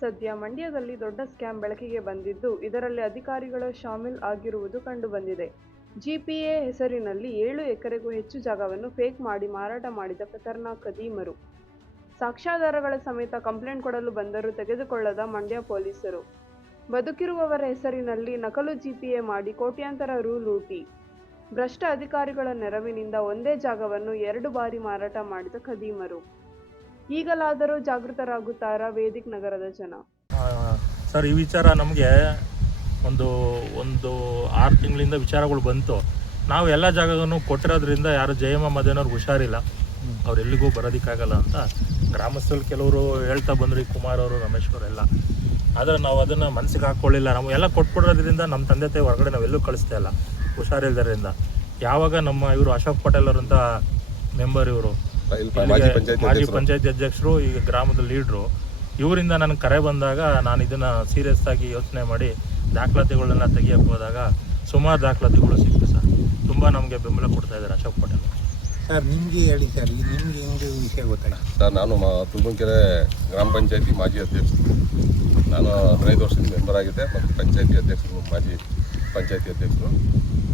ಸದ್ಯ ಮಂಡ್ಯದಲ್ಲಿ ದೊಡ್ಡ ಸ್ಕ್ಯಾಮ್ ಬೆಳಕಿಗೆ ಬಂದಿದ್ದು, ಇದರಲ್ಲಿ ಅಧಿಕಾರಿಗಳ ಶಾಮೀಲ್ ಆಗಿರುವುದು ಕಂಡುಬಂದಿದೆ. ಜಿಪಿಎ ಹೆಸರಿನಲ್ಲಿ 7 ಎಕರೆಗೂ ಹೆಚ್ಚು ಜಾಗವನ್ನು ಫೇಕ್ ಮಾಡಿ ಮಾರಾಟ ಮಾಡಿದ ಖತರ್ನಾಕ್ ಖದೀಮರು. ಸಾಕ್ಷ್ಯಾಧಾರಗಳ ಸಮೇತ ಕಂಪ್ಲೇಂಟ್ ಕೊಡಲು ಬಂದರೂ ತೆಗೆದುಕೊಳ್ಳದ ಮಂಡ್ಯ ಪೊಲೀಸರು. ಬದುಕಿರುವವರ ಹೆಸರಿನಲ್ಲಿ ನಕಲು ಜಿಪಿಎ ಮಾಡಿ ಕೋಟ್ಯಾಂತರ ರು ಲೂಟಿ. ಭ್ರಷ್ಟ ಅಧಿಕಾರಿಗಳ ನೆರವಿನಿಂದ ಒಂದೇ ಜಾಗವನ್ನು 2 ಬಾರಿ ಮಾರಾಟ ಮಾಡಿದ ಖದೀಮರು. ಈಗಲಾದರೂ ಜಾಗೃತರಾಗುತ್ತಾರಾ ವೇದಿಕ್ ನಗರದ ಜನ? ಸರ್, ಈ ವಿಚಾರ ನಮಗೆ ಒಂದು 6 ತಿಂಗಳಿಂದ ವಿಚಾರಗಳು ಬಂತು. ನಾವು ಎಲ್ಲ ಜಾಗವನ್ನು ಕೊಟ್ಟಿರೋದ್ರಿಂದ ಯಾರು ಜಯಮ್ಮ ಮದನವ್ರಿಗೆ ಹುಷಾರಿಲ್ಲ, ಅವ್ರು ಎಲ್ಲಿಗೂ ಬರೋದಕ್ಕಾಗಲ್ಲ ಅಂತ ಗ್ರಾಮಸ್ಥರು ಕೆಲವರು ಹೇಳ್ತಾ ಬಂದರು, ಈ ಕುಮಾರ್ ಅವರು, ರಮೇಶ್ ಅವರೆಲ್ಲ. ಆದರೆ ನಾವು ಅದನ್ನು ಮನಸ್ಸಿಗೆ ಹಾಕ್ಕೊಳ್ಳಿಲ್ಲ. ನಾವು ಎಲ್ಲ ಕೊಟ್ಬಿಡೋದ್ರಿಂದ ನಮ್ಮ ತಂದೆ ತಾಯಿ ಹೊರಗಡೆ ನಾವೆಲ್ಲೂ ಕಳಿಸ್ತಾ ಇಲ್ಲ ಹುಷಾರಿಲ್ಲದರಿಂದ. ಯಾವಾಗ ನಮ್ಮ ಇವರು ಅಶೋಕ್ ಪಟೇಲ್ ಅವರಂತ ಮೆಂಬರ್, ಇವರು ಮಾಜಿ ಪಂಚಾಯತಿ ಅಧ್ಯಕ್ಷರು, ಈಗ ಗ್ರಾಮದ ಲೀಡ್ರು, ಇವರಿಂದ ನನಗೆ ಕರೆ ಬಂದಾಗ ನಾನು ಇದನ್ನು ಸೀರಿಯಸ್ ಆಗಿ ಯೋಚನೆ ಮಾಡಿ ದಾಖಲಾತಿಗಳನ್ನ ತೆಗಿಯಕ್ಕೆ ಹೋದಾಗ ಸುಮಾರು ದಾಖಲಾತಿಗಳು ಸಿಕ್ತು ಸರ್. ತುಂಬ ನಮಗೆ ಬೆಂಬಲ ಕೊಡ್ತಾ ಇದ್ದಾರೆ ಅಶೋಕ್ ಪಟೇಲ್ ಸರ್. ನಿಮಗೆ ಹೇಳಿ ಸರ್, ನಿಮಗೆ ಹೆಂಗೆ ವಿಷಯ ಗೊತ್ತಾಗ? ಸರ್, ನಾನು ತುಮಕೂರು ಗ್ರಾಮ ಪಂಚಾಯತಿ ಮಾಜಿ ಅಧ್ಯಕ್ಷರು. ನಾನು 15 ವರ್ಷದಿಂದ ಮೆಂಬರ್ ಆಗಿದ್ದೆ ಮತ್ತು ಪಂಚಾಯತಿ ಅಧ್ಯಕ್ಷರು, ಮಾಜಿ ಪಂಚಾಯತಿ ಅಧ್ಯಕ್ಷರು.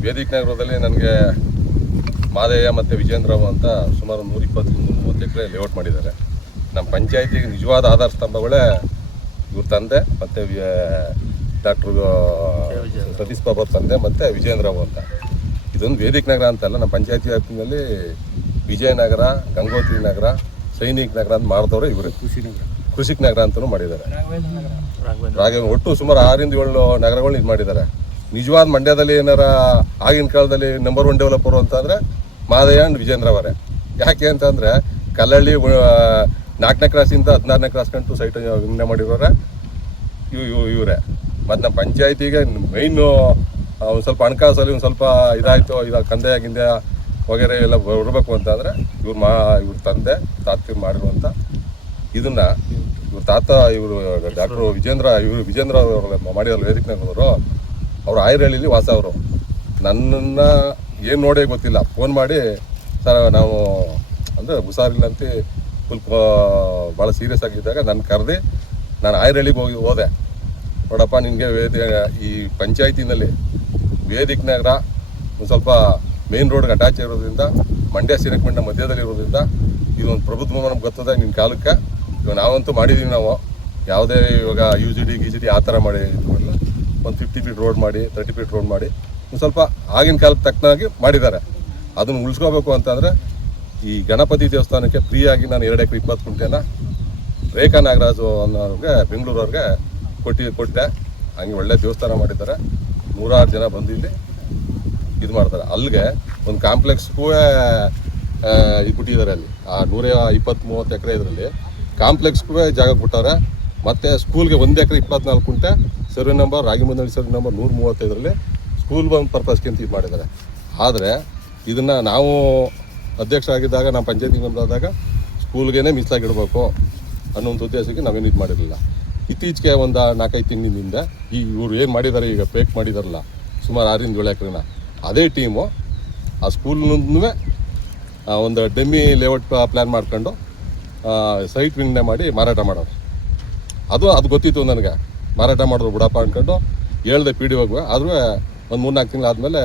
ವೇದಿಕ್ ನಗರದಲ್ಲಿ ನನಗೆ ಮಾದಯ್ಯ ಮತ್ತು ವಿಜೇಂದ್ರರಾವ್ ಅಂತ ಸುಮಾರು 120-130 ಎಕರೆ ಲೇಔಟ್ ಮಾಡಿದ್ದಾರೆ. ನಮ್ಮ ಪಂಚಾಯತಿಗೆ ನಿಜವಾದ ಆಧಾರ ಸ್ತಂಭಗಳೇ ಇವ್ರ ತಂದೆ ಮತ್ತು ಡಾಕ್ಟರ್ ಸತೀಶ್ ಬಾಬು ಅವ್ರ ತಂದೆ ಮತ್ತು ವಿಜೇಂದ್ರರಾವ್ ಅಂತ. ಇದೊಂದು ವೇದಿಕ್ ನಗರ ಅಂತಲ್ಲ, ನಮ್ಮ ಪಂಚಾಯತಿ ವ್ಯಾಪ್ತಿನಲ್ಲಿ ವಿಜಯನಗರ, ಗಂಗೋತ್ರಿ ನಗರ, ಸೈನಿಕ್ ನಗರ ಅಂತ ಮಾಡಿದವರು ಇವರೇ. ಕೃಷಿಕ್ ನಗರ ಅಂತಲೂ ಮಾಡಿದ್ದಾರೆ. ಒಟ್ಟು ಸುಮಾರು 6-7 ನಗರಗಳನ್ನ ಇದು ಮಾಡಿದ್ದಾರೆ. ನಿಜವಾದ ಮಂಡ್ಯದಲ್ಲಿ ಏನಾರ ಆಗಿನ ಕಾಲದಲ್ಲಿ ನಂಬರ್ 1 ಡೆವಲಪರು ಅಂತಂದರೆ ಮಾದಯ್ಯ ಆ್ಯಂಡ್ ವಿಜೇಂದ್ರ ಅವರೇ. ಯಾಕೆ ಅಂತಂದರೆ ಕಲ್ಲಳ್ಳಿ 4ನೇ ಕ್ರಾಸಿಂದ 16ನೇ ಕ್ರಾಸ್ ಕಂಡು ಸೈಟ್ ವಿಂಗಡಣೆ ಮಾಡಿರೋರೆ ಇವರೇ. ಮತ್ತು ನಮ್ಮ ಪಂಚಾಯತಿಗೆ ಮೈನು ಒಂದು ಸ್ವಲ್ಪ ಹಣಕಾಸಲ್ಲಿ ಒಂದು ಸ್ವಲ್ಪ ಇದಾಯಿತು, ಕಂದಾಯ ಗಿಂದೆ ವಗೇರೆ ಎಲ್ಲ ಬರಬೇಕು ಅಂತಂದರೆ ಇವ್ರ ತಂದೆ ತಾತ್ವಿಕ ಮಾಡಿರುವಂಥ ಇದನ್ನು ಇವ್ರ ತಾತ ಇವರು ಡಾಕ್ಟರ್ ವಿಜೇಂದ್ರ ಅವರು ಮಾಡಿದ್ರು ವೇದಿಕ್ ನಗರದವರು. ಅವರು ಆಯ್ರಹಳ್ಳಿಲಿ ವಾಸ. ಅವರು ನನ್ನನ್ನು ಏನು ನೋಡೇ ಗೊತ್ತಿಲ್ಲ, ಫೋನ್ ಮಾಡಿ ಸರ್ ನಾವು ಅಂದರೆ ಹುಷಾರಿಲ್ಲ ಅಂತ ಫುಲ್ ಭಾಳ ಸೀರಿಯಸ್ ಆಗಿದ್ದಾಗ ನನ್ನ ಕರೆದು ನಾನು ಆಯ್ರಹಳ್ಳಿಗೆ ಹೋದೆ. ನೋಡಪ್ಪ, ನಿನಗೆ ಈ ಪಂಚಾಯತಿನಲ್ಲಿ ವೇದಿಕ್ ನಗರ ಒಂದು ಸ್ವಲ್ಪ ಮೇನ್ ರೋಡ್ಗೆ ಅಟ್ಯಾಚ್ ಇರೋದ್ರಿಂದ, ಮಂಡ್ಯ ಸಿರಕ್ಮಂಡ ಮಧ್ಯದಲ್ಲಿ ಇರೋದ್ರಿಂದ ಇದೊಂದು ಪ್ರಭುತ್ವ ನಮ್ಗೆ ಗೊತ್ತದೆ ನಿನ್ನ ಕಾಲಕ್ಕೆ. ಇವಾಗ ನಾವಂತೂ ಮಾಡಿದ್ದೀವಿ. ನಾವು ಯಾವುದೇ ಇವಾಗ UGD ಆ ಥರ ಮಾಡಿ ಮಾಡಿಲ್ಲ. ಒಂದು 50 ಫೀಟ್ ರೋಡ್ ಮಾಡಿ, 30 ಫೀಟ್ ರೋಡ್ ಮಾಡಿ ಒಂದು ಸ್ವಲ್ಪ ಆಗಿನ ಕಾಲಕ್ಕೆ ತಕ್ಕನಾಗಿ ಮಾಡಿದ್ದಾರೆ. ಅದನ್ನು ಉಳಿಸ್ಕೋಬೇಕು ಅಂತಂದರೆ ಈ ಗಣಪತಿ ದೇವಸ್ಥಾನಕ್ಕೆ ಫ್ರೀಯಾಗಿ ನಾನು 2 ಎಕರೆ 20 ಗುಂಟೆನ ರೇಖಾ ನಾಗರಾಜು ಅನ್ನೋರಿಗೆ ಬೆಂಗಳೂರವ್ರಿಗೆ ಕೊಟ್ಟೆ. ಹಂಗೆ ಒಳ್ಳೆ ದೇವಸ್ಥಾನ ಮಾಡಿದ್ದಾರೆ. 100 ಜನ ಬಂದು ಇಲ್ಲಿ ಇದು ಮಾಡ್ತಾರೆ. ಅಲ್ಲಿಗೆ ಒಂದು ಕಾಂಪ್ಲೆಕ್ಸ್ಗೂ ಇದು ಬಿಟ್ಟಿದ್ದಾರೆ. ಅಲ್ಲಿ ಆ 120-130 ಎಕರೆ ಇದರಲ್ಲಿ ಕಾಂಪ್ಲೆಕ್ಸ್ಗೂ ಜಾಗ ಕೊಟ್ಟಾರೆ. ಮತ್ತು ಸ್ಕೂಲ್ಗೆ 1 ಎಕರೆ 24 ಗುಂಟೆ survey number, Ragimandalli survey number 135ರಲ್ಲಿ ಸ್ಕೂಲ್ ಬಂದು ಪರ್ಪಸ್ಗೆ ಅಂತ ಇದು ಮಾಡಿದ್ದಾರೆ. ಆದರೆ ಇದನ್ನು ನಾವು ಅಧ್ಯಕ್ಷರಾಗಿದ್ದಾಗ, ನಮ್ಮ ಪಂಚಾಯತಿ ಬಂದಾದಾಗ ಸ್ಕೂಲ್ಗೇ ಮೀಸಲಾಗಿಡಬೇಕು ಅನ್ನೋ ಒಂದು ಉದ್ದೇಶಕ್ಕೆ ನಾವೇನು ಇದು ಮಾಡಿರಲಿಲ್ಲ. ಇತ್ತೀಚೆಗೆ ಒಂದು 4-5 ತಿಂಗಳಿಂದ ಇವರು ಏನು ಮಾಡಿದ್ದಾರೆ, ಈಗ ಪೇಕ್ ಮಾಡಿದಾರಲ್ಲ ಸುಮಾರು 6-7 ಎಕರೆನ, ಅದೇ ಟೀಮು ಆ ಸ್ಕೂಲ್ನೂ ಒಂದು ಡೆಮ್ಮಿ ಲೇಔಟ್ ಪ್ಲ್ಯಾನ್ ಮಾಡ್ಕೊಂಡು ಸೈಟ್ ವಿಂಗಡಣೆ ಮಾಡಿ ಮಾರಾಟ ಮಾಡೋರು. ಅದು ಗೊತ್ತಿತ್ತು ನನಗೆ. ಮಾರಾಟ ಮಾಡಿದ್ರು ಬಿಡಪ್ಪ ಅಂದ್ಕೊಂಡು ಹೇಳ್ದೆ PDO ಹೋಗುವ. ಆದರೂ ಒಂದು 3-4 ತಿಂಗಳಾದಮೇಲೆ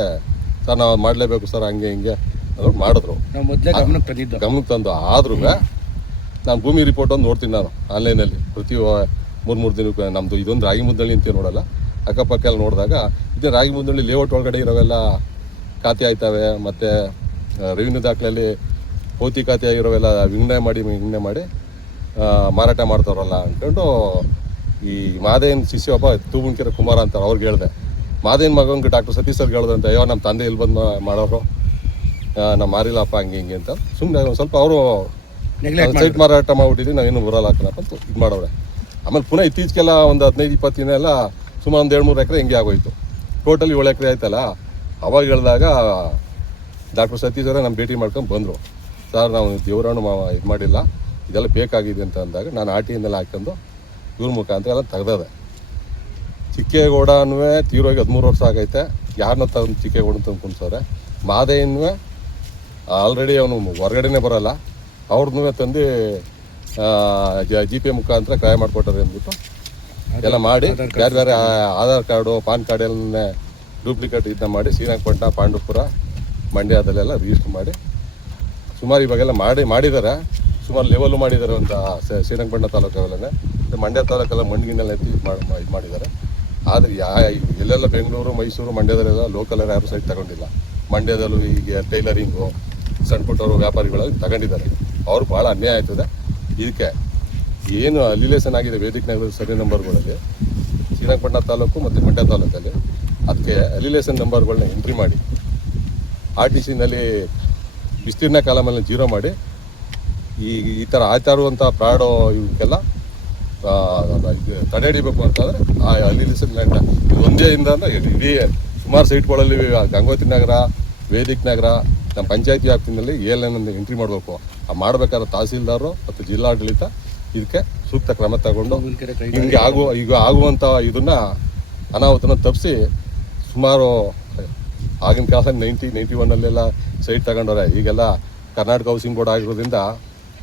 ಸರ್ ನಾವು ಮಾಡಲೇಬೇಕು ಸರ್ ಹಂಗೆ ಹಿಂಗೆ ಅದು ಮಾಡಿದ್ರು. ಗಮನಕ್ಕೆ ತಂದು ಆದ್ರೂ ನಾನು ಭೂಮಿ ರಿಪೋರ್ಟ್ ಒಂದು ನೋಡ್ತೀನಿ ನಾನು ಆನ್ಲೈನಲ್ಲಿ. ಪ್ರತಿ 3 ದಿನಕ್ಕೆ ನಮ್ಮದು ಇದೊಂದು ರಾಗಿ ಮುದ್ದಳ್ಳಿ ಅಂತ ನೋಡಲ್ಲ, ಅಕ್ಕಪಕ್ಕ ಎಲ್ಲ ನೋಡಿದಾಗ ಇದೇ ರಾಗಿ ಮುದ್ದಳ್ಳಿ ಲೇಔಟ್ ಒಳಗಡೆ ಇರೋವೆಲ್ಲ ಖಾತೆ ಆಯ್ತವೆ. ಮತ್ತು ರೆವಿನ್ಯೂ ದಾಖಲೆಯಲ್ಲಿ ಪೌತಿ ಖಾತೆ ಆಗಿರೋವೆಲ್ಲ ವಿಂಗಡಣೆ ಮಾಡಿ ಮಾರಾಟ ಮಾಡ್ತಾರಲ್ಲ ಅಂದ್ಕೊಂಡು ಈ ಮಾದೇನ್ ಶಿಷ್ಯ ಒಬ್ಬ ತೂಗುಂಕೆರೆ ಕುಮಾರ ಅಂತ ಅವ್ರಿಗೆ ಹೇಳಿದೆ. ಮಾದೇನ್ ಮಗನಿಗೆ ಡಾಕ್ಟರ್ ಸತೀಶ್ ಸರ್ಗೆ ಹೇಳ್ದಂತೆ, ಅಯ್ಯೋ ನಮ್ಮ ತಂದೆ ಇಲ್ಲಿ ಬಂದು ಮಾಡೋರು, ನಮ್ಮ ಮಾರಿಲ್ಲಪ್ಪ ಹಂಗೆ ಹಿಂಗೆ ಅಂತ ಸುಮ್ಮನೆ ಒಂದು ಸ್ವಲ್ಪ ಅವರು ಸೈಟ್ ಮಾರಾಟ ಮಾಡಿಬಿಟ್ಟಿದ್ವಿ, ನಾವೇನು ಬರಲ್ಲ ಹಾಕೋಣಪ್ಪ ಅಂತ ಇದು ಮಾಡೋರೆ. ಆಮೇಲೆ ಪುನಃ ಇತ್ತೀಚೆಗೆಲ್ಲ ಒಂದು 15-20 ದಿನ ಎಲ್ಲ ಸುಮಾರು ಒಂದು 2-3 ಎಕರೆ ಹಿಂಗೆ ಆಗೋಯ್ತು. ಟೋಟಲ್ 7 ಎಕರೆ ಆಯ್ತಲ್ಲ. ಅವಾಗ ಹೇಳಿದಾಗ ಡಾಕ್ಟರ್ ಸತೀಶ್ ಅವರೇ ನಮ್ಮ ಭೇಟಿ ಮಾಡ್ಕೊಂಡು ಬಂದರು. ಸರ್ ನಾವು ದೇವರನ್ನು ಇದು ಮಾಡಿಲ್ಲ, ಇದೆಲ್ಲ ಬೇಕಾಗಿದೆ ಅಂತ ಅಂದಾಗ ನಾನು RTIನೆಲ್ಲ ಹಾಕೊಂಡು ಇವ್ರ ಮುಖಾಂತರ ಎಲ್ಲ ತೆಗ್ದದೆ. ಚಿಕ್ಕೇಗೌಡನೂ ತೀರೋಗಿ 13 ವರ್ಷ ಆಗೈತೆ. ಯಾರನ್ನ ತಂದು ಚಿಕ್ಕೇಗೌಡ ತಂದು ಕುಣಿಸೋರೆ. ಮಾದೇನೂ ಆಲ್ರೆಡಿ ಅವನು ಹೊರಗಡೆನೇ ಬರೋಲ್ಲ, ಅವ್ರನ್ನೂ ತಂದು GPA ಮುಖಾಂತರ ಕ್ರಯ ಮಾಡಿಕೊಟ್ಟಾರೆ ಅಂದ್ಬಿಟ್ಟು ಎಲ್ಲ ಮಾಡಿ ಬೇರೆ ಬೇರೆ ಆಧಾರ್ ಕಾರ್ಡು ಪಾನ್ ಕಾರ್ಡ್ ಎಲ್ಲ ಡೂಪ್ಲಿಕೇಟ್ ಇದನ್ನ ಮಾಡಿ ಶ್ರೀರಂಗಪಟ್ಟಣ ಪಾಂಡವಪುರ ಮಂಡ್ಯದಲ್ಲೆಲ್ಲ ರಿಜಿಸ್ಟರ್ ಮಾಡಿ ಸುಮಾರು ಇವಾಗೆಲ್ಲ ಮಾಡಿದ್ದಾರೆ. ಸುಮಾರು ಲೆವೆಲ್ ಮಾಡಿದ್ದಾರೆ ಅಂತ ಶ್ರೀರಂಗಪಟ್ಟಣ ತಾಲೂಕಲ್ಲೇ. ಮಂಡ್ಯ ತಾಲೂಕೆಲ್ಲ ಮಣ್ಣಿಗೆಲ್ಲ ಎತ್ತಿ ಇದು ಮಾಡಿದ್ದಾರೆ. ಆದರೆ ಎಲ್ಲೆಲ್ಲ ಬೆಂಗಳೂರು ಮೈಸೂರು ಮಂಡ್ಯದಲ್ಲೆಲ್ಲ ಲೋಕಲ್ ಯಾರು ಸೈಟ್ ತಗೊಂಡಿಲ್ಲ. ಮಂಡ್ಯದಲ್ಲೂ ಈಗ ಟೈಲರಿಂಗು ಸಣ್ಣ ಪುಟ್ಟವರು ವ್ಯಾಪಾರಿಗಳಲ್ಲಿ ತಗೊಂಡಿದ್ದಾರೆ. ಅವ್ರು ಭಾಳ ಅನ್ಯಾಯ ಆಯ್ತದೆ. ಇದಕ್ಕೆ ಏನು ಅಲಿಲೇಷನ್ ಆಗಿದೆ ವೇದಿಕ ನಗರದ ಸರ್ವೆ ನಂಬರ್ಗಳಲ್ಲಿ ಶ್ರೀರಂಗಪಟ್ಟಣ ತಾಲೂಕು ಮತ್ತು ಮಂಡ್ಯ ತಾಲೂಕಲ್ಲಿ, ಅದಕ್ಕೆ ಅಲಿಲೇಷನ್ ನಂಬರ್ಗಳನ್ನ ಎಂಟ್ರಿ ಮಾಡಿ RTCನಲ್ಲಿ ವಿಸ್ತೀರ್ಣ ಕಾಲಮಲ್ಲಿ 0 ಮಾಡಿ ಈ ಥರ ಆಯ್ತಾ ಇರುವಂಥ ಫ್ರಾಡು ಇವಕ್ಕೆಲ್ಲ ತಡೆ ಹಿಡಿಬೇಕು ಅಂತಂದರೆ ಆ ಅಲಿಲೇಷನ್ ಲ್ಯಾಂಡ್ ಒಂದೇ ಇಂದ ಇಡೀ ಸುಮಾರು ಸೈಟ್ಗಳಲ್ಲಿ ಗಂಗೋತ್ರಿ ನಗರ, ವೇದಿಕ ನಗರ, ನಮ್ಮ ಪಂಚಾಯತಿ ವ್ಯಾಪ್ತಿನಲ್ಲಿ ಏನೇನೊಂದು ಎಂಟ್ರಿ ಮಾಡಬೇಕು. ಆ ಮಾಡಬೇಕಾದ್ರೆ ತಹಸೀಲ್ದಾರರು ಮತ್ತು ಜಿಲ್ಲಾಡಳಿತ ಇದಕ್ಕೆ ಸೂಕ್ತ ಕ್ರಮ ತಗೊಂಡು ಈಗ ಆಗುವಂಥ ಇದನ್ನ ಅನಾಹುತನ ತಪ್ಪಿಸಿ ಸುಮಾರು ಆಗಿನ ಕಾಲದಲ್ಲಿ 91 ಸೈಟ್ ತಗೊಂಡವ್ರೆ. ಈಗೆಲ್ಲ ಕರ್ನಾಟಕ ಹೌಸಿಂಗ್ ಬೋರ್ಡ್ ಆಗಿರೋದ್ರಿಂದ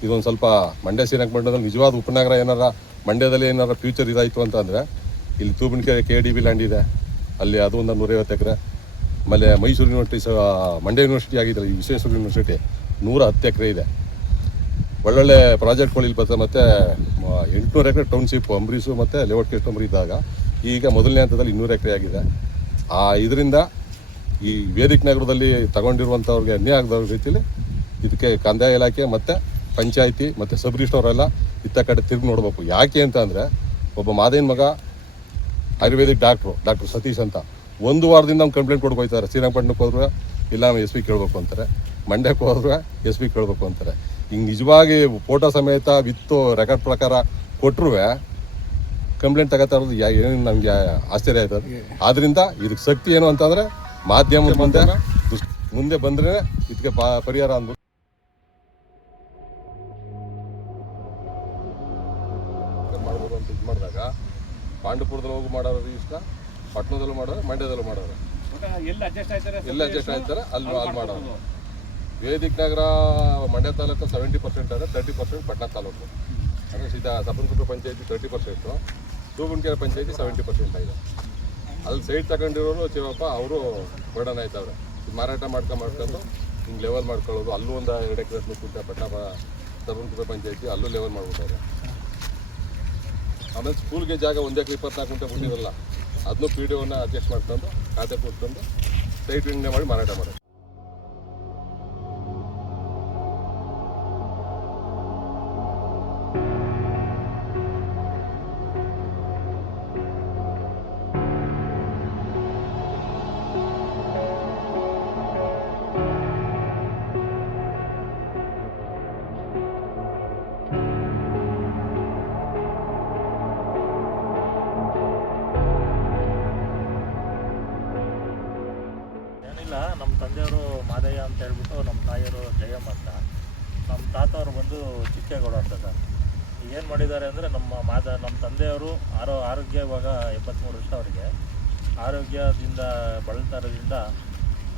ಇದೊಂದು ಸ್ವಲ್ಪ ಮಂಡ್ಯ ಶ್ರೀರಂಗಪಟ್ಟಣದಲ್ಲಿ ನಿಜವಾದ ಉಪನಗರ ಏನಾರ ಮಂಡ್ಯದಲ್ಲಿ ಏನಾರ ಫ್ಯೂಚರ್ ಇದಾಯಿತು ಅಂತಂದರೆ ಇಲ್ಲಿ ತೂಬನಕೆರೆ KDB ಲ್ಯಾಂಡ್ ಇದೆ, ಅಲ್ಲಿ ಅದು ಒಂದು 150 ಎಕರೆ. ಆಮೇಲೆ ಮೈಸೂರು ಯೂನಿವರ್ಸಿಟಿ ಮಂಡ್ಯ ಯೂನಿವರ್ಸಿಟಿ ಆಗಿದ್ದಾರೆ, ಈ ವಿಶ್ವೇಶ್ವರ ಯೂನಿವರ್ಸಿಟಿ 110 ಎಕರೆ ಇದೆ. ಒಳ್ಳೊಳ್ಳೆ ಪ್ರಾಜೆಕ್ಟ್ಗಳು ಇಲ್ಲಿ ಬರ್ತದೆ. ಮತ್ತು 800 ಎಕರೆ ಟೌನ್ಶಿಪ್ ಅಂಬರೀಷು ಮತ್ತು ಲೇಔಟ್ ಕಸ್ಟಮರ್ ಇದ್ದಾಗ ಈಗ ಮೊದಲನೇ ಹಂತದಲ್ಲಿ 200 ಎಕರೆ ಆಗಿದೆ. ಇದರಿಂದ ಈ ವೇದಿಕ ನಗರದಲ್ಲಿ ತಗೊಂಡಿರುವಂಥವ್ರಿಗೆ ಅನ್ಯಾಯ ಆಗದ ರೀತಿಯಲ್ಲಿ ಇದಕ್ಕೆ ಕಂದಾಯ ಇಲಾಖೆ ಮತ್ತು ಪಂಚಾಯತಿ ಮತ್ತು ಸಬ್ ರಿಜಿಸ್ಟ್ರವರೆಲ್ಲ ಇತ್ತ ಕಡೆ ತಿರುಗಿ ನೋಡಬೇಕು. ಯಾಕೆ ಅಂತ ಅಂದರೆ ಒಬ್ಬ ಮಾದೇನ ಮಗ ಆಯುರ್ವೇದಿಕ್ ಡಾಕ್ಟ್ರು ಸತೀಶ್ ಅಂತ 1 ವಾರದಿಂದ ಅವ್ನು ಕಂಪ್ಲೇಂಟ್ ಕೊಡ್ಕೊ ಹೋಗ್ತಾರೆ. ಶ್ರೀರಂಗಪಟ್ಟಣಕ್ಕೆ ಹೋದ್ರೆ ಇಲ್ಲ ನಾವು SP ಕೇಳಬೇಕು ಅಂತಾರೆ, ಮಂಡ್ಯಕ್ಕೆ ಹೋದ್ರೆ SP ಕೇಳಬೇಕು ಅಂತಾರೆ. ಹಿಂಗೆ ನಿಜವಾಗಿ ಫೋಟೋ ಸಮೇತ ವಿತ್ತು ರೆಕಾರ್ಡ್ ಪ್ರಕಾರ ಕೊಟ್ಟರು ಕಂಪ್ಲೇಂಟ್ ತಗೋತಾ ಇರೋದು ಏನು ನಮಗೆ ಆಶ್ಚರ್ಯ ಆಯ್ತದೆ. ಆದ್ದರಿಂದ ಇದಕ್ಕೆ ಶಕ್ತಿ ಏನು ಅಂತಂದರೆ ಮಾಧ್ಯಮದ ಮುಂದೆ ಬಂದರೆ ಇದಕ್ಕೆ ಪರಿಹಾರ ಅಂದ್ಬಿಟ್ಟು ಮಾಡ್ಬೋದು ಅಂತ ಇದು ಮಾಡಿದಾಗ ಪಾಂಡವಪುರದಲ್ಲಿ ಹೋಗಿ ಮಾಡೋರು ಇಷ್ಟ, ಪಟ್ಟಣದಲ್ಲೂ ಮಾಡೋರು, ಮಂಡ್ಯದಲ್ಲೂ ಮಾಡೋರು, ಎಲ್ಲಿ ಅಡ್ಜಸ್ಟ್ ಆಯ್ತಾರೆ ಅಲ್ಲಿ ಮಾಡೋರು. ವೇದಿಕ ನಗರ ಮಂಡ್ಯ ತಾಲೂಕು 70% ಆದರೆ 30% ಪಟ್ಟಣ ತಾಲೂಕು. ಅಂದರೆ ಸೀದಾ ಸಬನಕುಪ್ಪೆ ಪಂಚಾಯತಿ 30%, ತೂಬನಕೆರೆ ಪಂಚಾಯತಿ 70% ಆಗಿದೆ. ಅಲ್ಲಿ ಸೈಟ್ ತಗೊಂಡಿರೋರು ಶಿವಪ್ಪ ಅವರು ಬರ್ಡನ್ ಆಯ್ತವ್ರೆ. ಮಾರಾಟ ಮಾಡ್ಕೊಂಡು ಹಿಂಗೆ ಲೆವೆಲ್ ಮಾಡ್ಕೊಳ್ಳೋದು. ಅಲ್ಲೂ ಒಂದು 2 ಎಕರೆ ಕುಂಟೆ ಪಟ್ಟಣ ಸಬನಕುಪ್ಪೆ ಪಂಚಾಯತಿ ಅಲ್ಲೂ ಲೆವೆಲ್ ಮಾಡ್ಬಿಟ್ಟವ್ರೆ. ಆಮೇಲೆ ಸ್ಕೂಲ್ಗೆ ಜಾಗ 1 ಎಕರೆ 24 ಗುಂಟೆ ಬಿಟ್ಟಿರಲ್ಲ, ಅದನ್ನು PDOನ ಅಡ್ಜಸ್ಟ್ ಮಾಡ್ಕೊಂಡು ಖಾತೆ ಕೊಟ್ಕೊಂಡು ಸೈಟ್ ವಿಂಗಡಣೆ ಮಾಡಿ ಮಾರಾಟ ಮಾಡೋದು. ನಮ್ಮ ತಂದೆಯವರು ಮಾದಯ್ಯ ಅಂತ ಹೇಳ್ಬಿಟ್ಟು, ನಮ್ಮ ತಾಯಿಯವರು ಜಯಮ್ಮ ಅಂತ, ನಮ್ಮ ತಾತವರು ಬಂದು ಚಿಕ್ಕೇಗೌಡ ಅಂತ ಸರ್. ಏನು ಮಾಡಿದ್ದಾರೆ ಅಂದರೆ ನಮ್ಮ ತಂದೆಯವರು ಆರೋಗ್ಯ ಇವಾಗ 73 ವರ್ಷ ಅವರಿಗೆ. ಆರೋಗ್ಯದಿಂದ ಬಳಲ್ತಾ ಇರೋದ್ರಿಂದ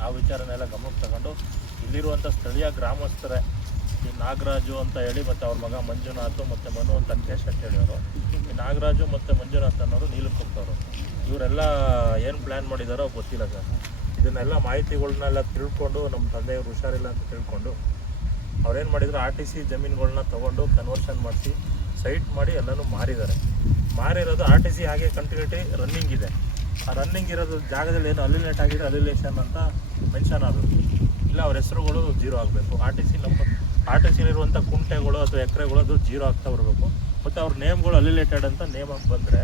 ಆ ವಿಚಾರನೆಲ್ಲ ಗಮನಕ್ಕೆ ತಗೊಂಡು ಇಲ್ಲಿರುವಂಥ ಸ್ಥಳೀಯ ಗ್ರಾಮಸ್ಥರೇ ಈ ನಾಗರಾಜು ಅಂತ ಹೇಳಿ ಮತ್ತು ಅವ್ರ ಮಗ ಮಂಜುನಾಥ್ ಮತ್ತು ಮನು ಅಂತ ಕೇಶ್ ಅಂತ ಹೇಳಿಅವರು. ಈ ನಾಗರಾಜು ಮತ್ತು ಮಂಜುನಾಥ್ ಅನ್ನೋರು ನೀಲಕುಪ್ಪದವರು. ಇವರೆಲ್ಲ ಏನು ಪ್ಲ್ಯಾನ್ ಮಾಡಿದಾರೋ ಗೊತ್ತಿಲ್ಲ ಸರ್. ಇದನ್ನೆಲ್ಲ ಮಾಹಿತಿಗಳನ್ನೆಲ್ಲ ತಿಳ್ಕೊಂಡು ನಮ್ಮ ತಂದೆಯವರು ಹುಷಾರಿಲ್ಲ ಅಂತ ತಿಳ್ಕೊಂಡು ಅವ್ರೇನು ಮಾಡಿದ್ರು, RTC ಜಮೀನುಗಳನ್ನ ತೊಗೊಂಡು ಕನ್ವರ್ಷನ್ ಮಾಡಿಸಿ ಸೈಟ್ ಮಾಡಿ ಎಲ್ಲನೂ ಮಾರಿದ್ದಾರೆ. ಮಾರಿರೋದು RTC ಹಾಗೆ ಕಂಟಿನ್ಯೂಟಿ ರನ್ನಿಂಗ್ ಇದೆ. ಆ ರನ್ನಿಂಗ್ ಇರೋದು ಜಾಗದಲ್ಲಿ ಏನು ಅಲಿಲೇಟ್ ಆಗಿದೆ, ಅಲಿಲೇಷನ್ ಅಂತ ಮೆನ್ಷನ್ ಆಗಬೇಕು, ಇಲ್ಲ ಅವ್ರ ಹೆಸರುಗಳು 0 ಆಗಬೇಕು. RTCಲಿರುವಂಥ ಕುಂಟೆಗಳು ಅಥವಾ ಎಕರೆಗಳು ಅದು 0 ಆಗ್ತಾ ಬರಬೇಕು. ಮತ್ತು ಅವ್ರ ನೇಮ್ಗಳು ಅಲಿಲೇಟೆಡ್ ಅಂತ ನೇಮ್ ಆಗಿ ಬಂದರೆ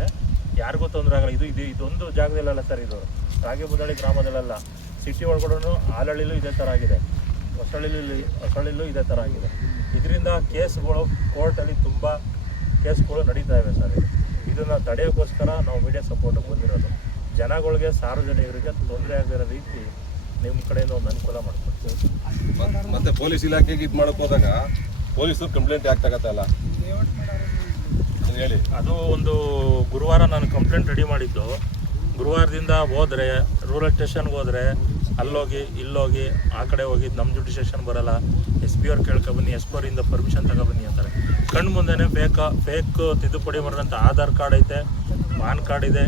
ಯಾರಿಗೂ ತೊಂದರೆ ಆಗಲ್ಲ. ಇದೊಂದು ಜಾಗದಲ್ಲ ಸರ್, ಇದು ರಾಗಿಬುದಳಿ ಗ್ರಾಮದಲ್ಲೆಲ್ಲ, ಸಿಟಿ ಒಳಗಡೆ ಆಲಳ್ಳಿಲೂ ಇದೇ ಥರ ಆಗಿದೆ, ಹೊಸಳ್ಳಿಲೂ ಇದೇ ಥರ ಆಗಿದೆ. ಇದರಿಂದ ಕೇಸ್ಗಳು ಕೋರ್ಟಲ್ಲಿ ತುಂಬ ಕೇಸ್ಗಳು ನಡೀತಾ ಇವೆ ಸರ್. ಇದನ್ನು ತಡೆಯೋಕ್ಕೋಸ್ಕರ ನಾವು ಮೀಡಿಯಾ ಸಪೋರ್ಟಿಗೆ ಬಂದಿರೋದು. ಜನಗಳಿಗೆ, ಸಾರ್ವಜನಿಕರಿಗೆ ತೊಂದರೆ ಆಗಿರೋ ರೀತಿ ನಿಮ್ಮ ಕಡೆಯಿಂದ ಒಂದು ಅನುಕೂಲ ಮಾಡ್ಕೊಡ್ತೀವಿ. ಮತ್ತು ಪೊಲೀಸ್ ಇಲಾಖೆಗೆ ಇದು ಮಾಡೋಕೆ ಹೋದಾಗ ಪೊಲೀಸರು ಕಂಪ್ಲೇಂಟ್ ಯಾಕೆ ತಗೋತಾಯಿಲ್ಲ ಹೇಳಿ? ಅದು ಒಂದು ಗುರುವಾರ ನಾನು ಕಂಪ್ಲೇಂಟ್ ರೆಡಿ ಮಾಡಿದ್ದು. ಗುರುವಾರದಿಂದ ಹೋದರೆ ರೂರಲ್ ಸ್ಟೇಷನ್ಗೆ ಹೋದರೆ ಅಲ್ಲೋಗಿ ಇಲ್ಲೋಗಿ ಆ ಕಡೆ ಹೋಗಿ ನಮ್ಮ ಜುಡಿಷಿಯೇಷನ್ ಬರಲ್ಲ, SP ಅವ್ರು ಕೇಳ್ಕೊಬನ್ನಿ, SP ಅವರಿಂದ ಪರ್ಮಿಷನ್ ತಗೊಬನ್ನಿ ಅಂತಾರೆ. ಕಣ್ಣು ಮುಂದೆನೇ ಫೇಕ್ ತಿದ್ದುಪಡಿ ಮಾಡಿದಂಥ ಆಧಾರ್ ಕಾರ್ಡ್ ಐತೆ, ಪಾನ್ ಕಾರ್ಡ್ ಇದೆ,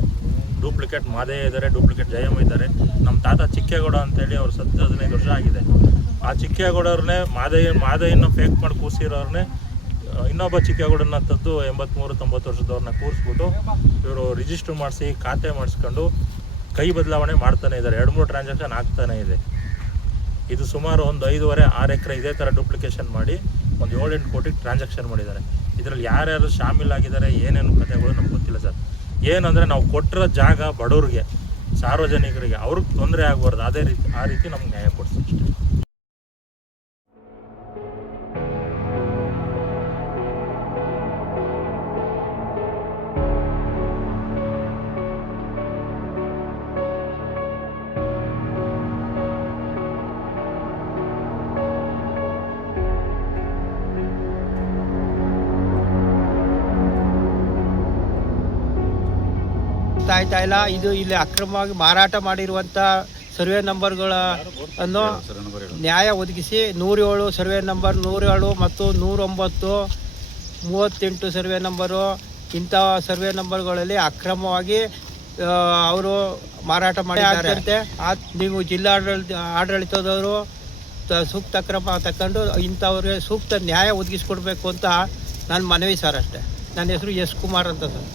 ಡೂಪ್ಲಿಕೇಟ್ ಮಾದೇಯ ಇದ್ದಾರೆ, ಡೂಪ್ಲಿಕೇಟ್ ಜಯಮ್ಮ ಇದ್ದಾರೆ. ನಮ್ಮ ತಾತ ಚಿಕ್ಕೇಗೌಡ ಅಂತೇಳಿ ಅವ್ರು 15 ವರ್ಷ ಆಗಿದೆ. ಆ ಚಿಕ್ಕೇಗೌಡವ್ರನ್ನೇ ಮಾದೇಯನ್ನ ಫೇಕ್ ಮಾಡಿ ಕೂರಿಸಿರೋರ್ನೇ ಇನ್ನೊಬ್ಬ ಚಿಕ್ಕೇಗೌಡನ್ನ ತಂದು 83-90 ವರ್ಷದವ್ರನ್ನ ಕೂರಿಸ್ಬಿಟ್ಟು ಇವರು ರಿಜಿಸ್ಟರ್ ಮಾಡಿಸಿ ಖಾತೆ ಮಾಡಿಸ್ಕೊಂಡು ಕೈ ಬದಲಾವಣೆ ಮಾಡ್ತಾನೆ ಇದ್ದಾರೆ. 2-3 ಟ್ರಾನ್ಸಾಕ್ಷನ್ ಆಗ್ತಾನೆ ಇದೆ. ಇದು ಸುಮಾರು ಒಂದು 5.5-6 ಎಕರೆ ಇದೇ ಥರ ಡೂಪ್ಲಿಕೇಶನ್ ಮಾಡಿ ಒಂದು 7-8 ಕೋಟಿಗೆ ಟ್ರಾನ್ಸಾಕ್ಷನ್ ಮಾಡಿದ್ದಾರೆ. ಇದರಲ್ಲಿ ಯಾರ್ಯಾರು ಶಾಮೀಲಾಗಿದ್ದಾರೆ ಏನೇನು ಕಥೆಗಳು ನಮ್ಗೆ ಗೊತ್ತಿಲ್ಲ ಸರ್. ಏನಂದರೆ ನಾವು ಕೊಟ್ಟಿರೋ ಜಾಗ ಬಡವ್ರಿಗೆ, ಸಾರ್ವಜನಿಕರಿಗೆ, ಅವ್ರಿಗೆ ತೊಂದರೆ ಆಗಬಾರ್ದು, ಆ ರೀತಿ ನಮ್ಗೆ ನ್ಯಾಯ ಕೊಡ್ತೀವಿ ಅಷ್ಟೇ. ಆಯ್ತಾ ಇಲ್ಲ. ಇದು ಇಲ್ಲಿ ಅಕ್ರಮವಾಗಿ ಮಾರಾಟ ಮಾಡಿರುವಂಥ ಸರ್ವೆ ನಂಬರ್ಗಳನ್ನು ನ್ಯಾಯ ಒದಗಿಸಿ 107 ಸರ್ವೆ ನಂಬರ್ 107 ಮತ್ತು 109, 38 ಸರ್ವೆ ನಂಬರು ಇಂಥ ಸರ್ವೆ ನಂಬರ್ಗಳಲ್ಲಿ ಅಕ್ರಮವಾಗಿ ಅವರು ಮಾರಾಟ ಮಾಡಿದ್ದಾರೆ. ನೀವು ಆಡಳಿತದವರು ಸೂಕ್ತ ಕ್ರಮ ತಗೊಂಡು ಇಂಥವ್ರಿಗೆ ಸೂಕ್ತ ನ್ಯಾಯ ಒದಗಿಸ್ಕೊಡ್ಬೇಕು ಅಂತ ನಾನು ಮನವಿ ಸರ್ ಅಷ್ಟೇ. ನನ್ನ ಹೆಸರು S. ಕುಮಾರ್ ಅಂತ ಸರ್.